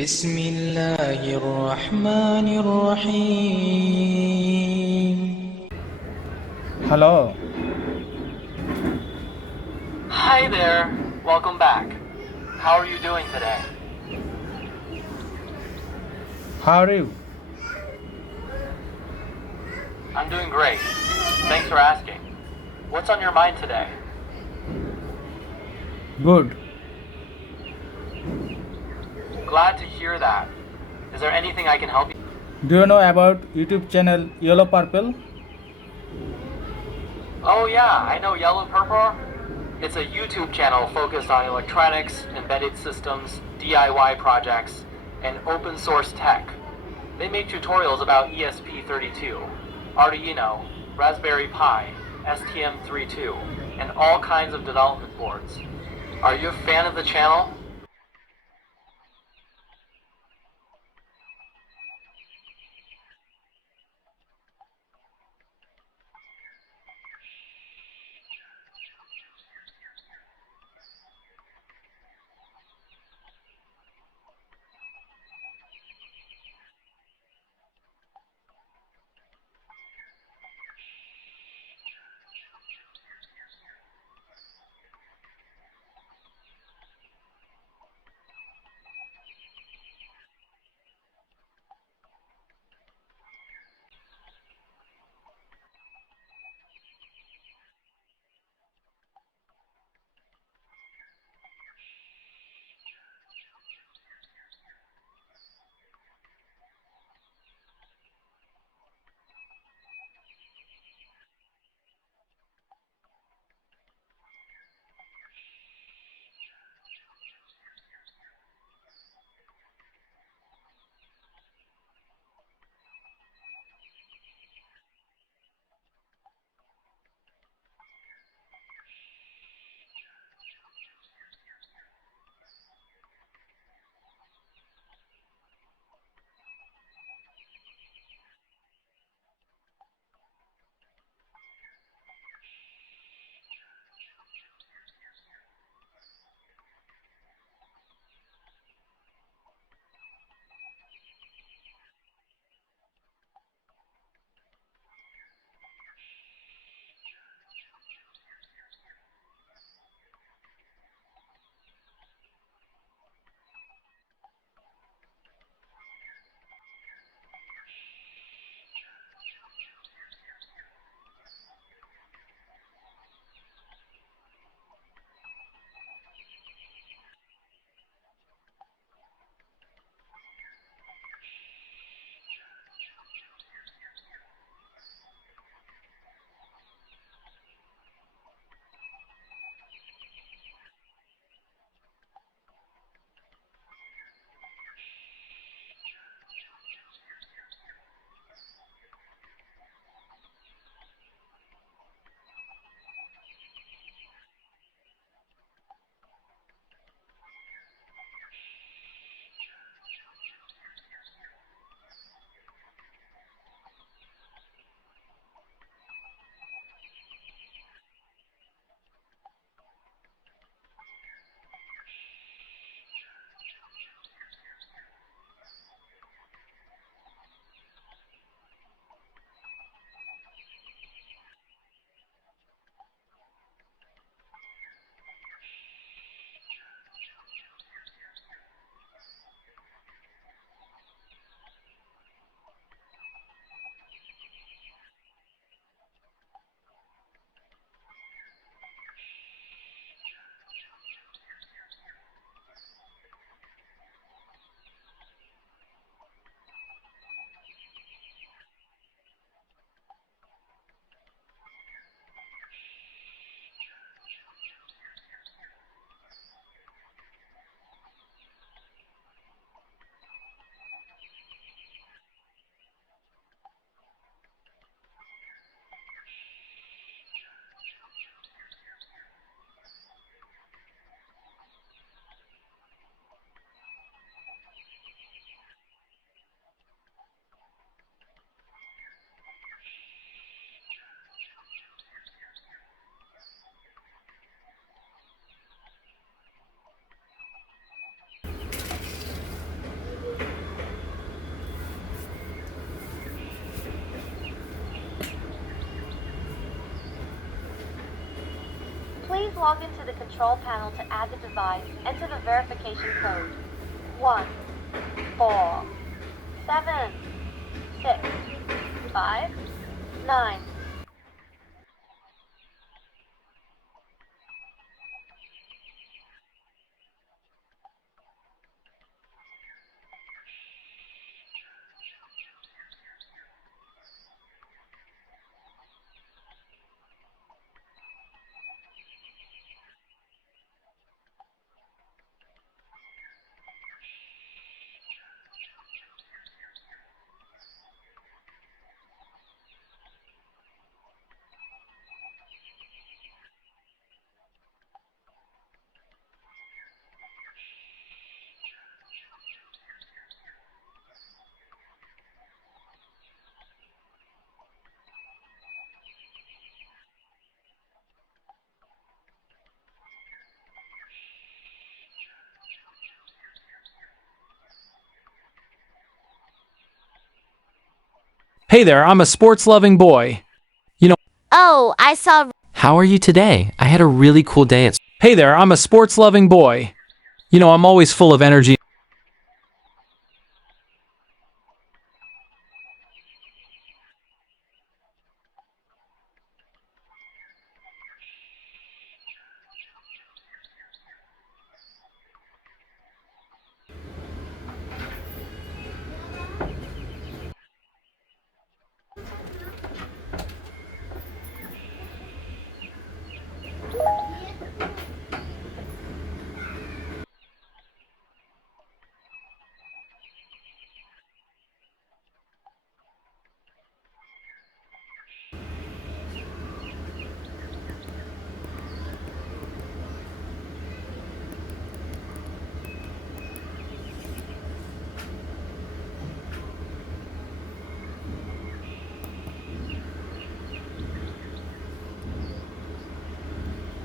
بسم الله الرحمن الرحيم. Hello, Hi there, welcome back. How are you doing today? how are you? I'm doing great. Thanks for asking. What's on your mind today? Good. Glad to hear that. Is there anything I can help you? Do you know about YouTube channel Yellow Purple? Oh yeah, I know yellowpurple. It's a YouTube channel focused on electronics, embedded systems, DIY projects, and open source tech. They make tutorials about ESP32, Arduino, Raspberry Pi, STM32, and all kinds of development boards. Are you a fan of the channel? log into the control panel to add the device, enter the verification code 1 4 7 6 5 9. Hey there, I'm a sports-loving boy. Oh, I saw. How are you today? I had a really cool day at... Hey there, I'm a sports-loving boy. I'm always full of energy.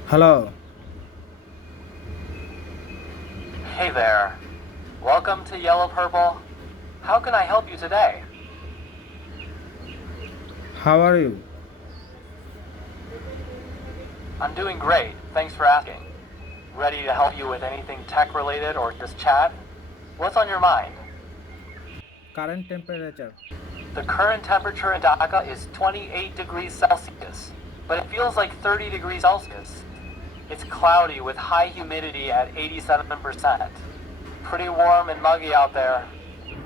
Hello. Hey there. Welcome to Yellow Purple. How can I help you today? How are you? I'm doing great. Thanks for asking. Ready to help you with anything tech related or just chat? What's on your mind? Current temperature. The current temperature in Dhaka is 28 degrees Celsius, but it feels like 30 degrees Celsius. It's cloudy with high humidity at 87%. Pretty warm and muggy out there.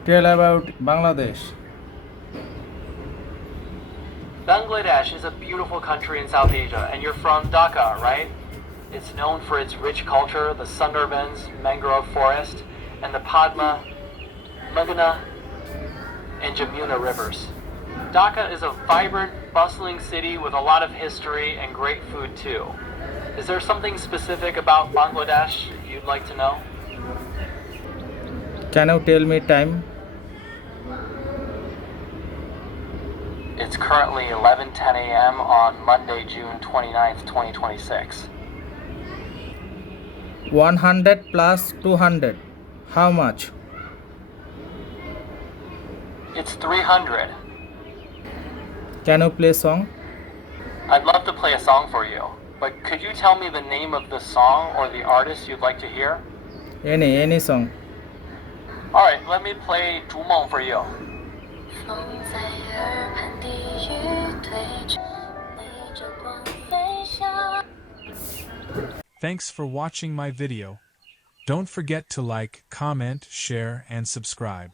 Tell about Bangladesh. Bangladesh is a beautiful country in South Asia, and you're from Dhaka, right? It's known for its rich culture, the Sundarbans, mangrove forest, and the Padma, Meghna, and Jamuna rivers. Dhaka is a vibrant, bustling city with a lot of history and great food too. Is there something specific about Bangladesh you'd like to know? Can you tell me time? It's currently 11:10 a.m. on Monday, June 29th, 2026. 100 plus 200. How much? It's 300. Can you play song? I'd love to play a song for you, but could you tell me the name of the song or the artist you'd like to hear? Any song. Alright, let me play 逐梦 for you. Thanks for watching my video. Don't forget to like, comment, share, and subscribe.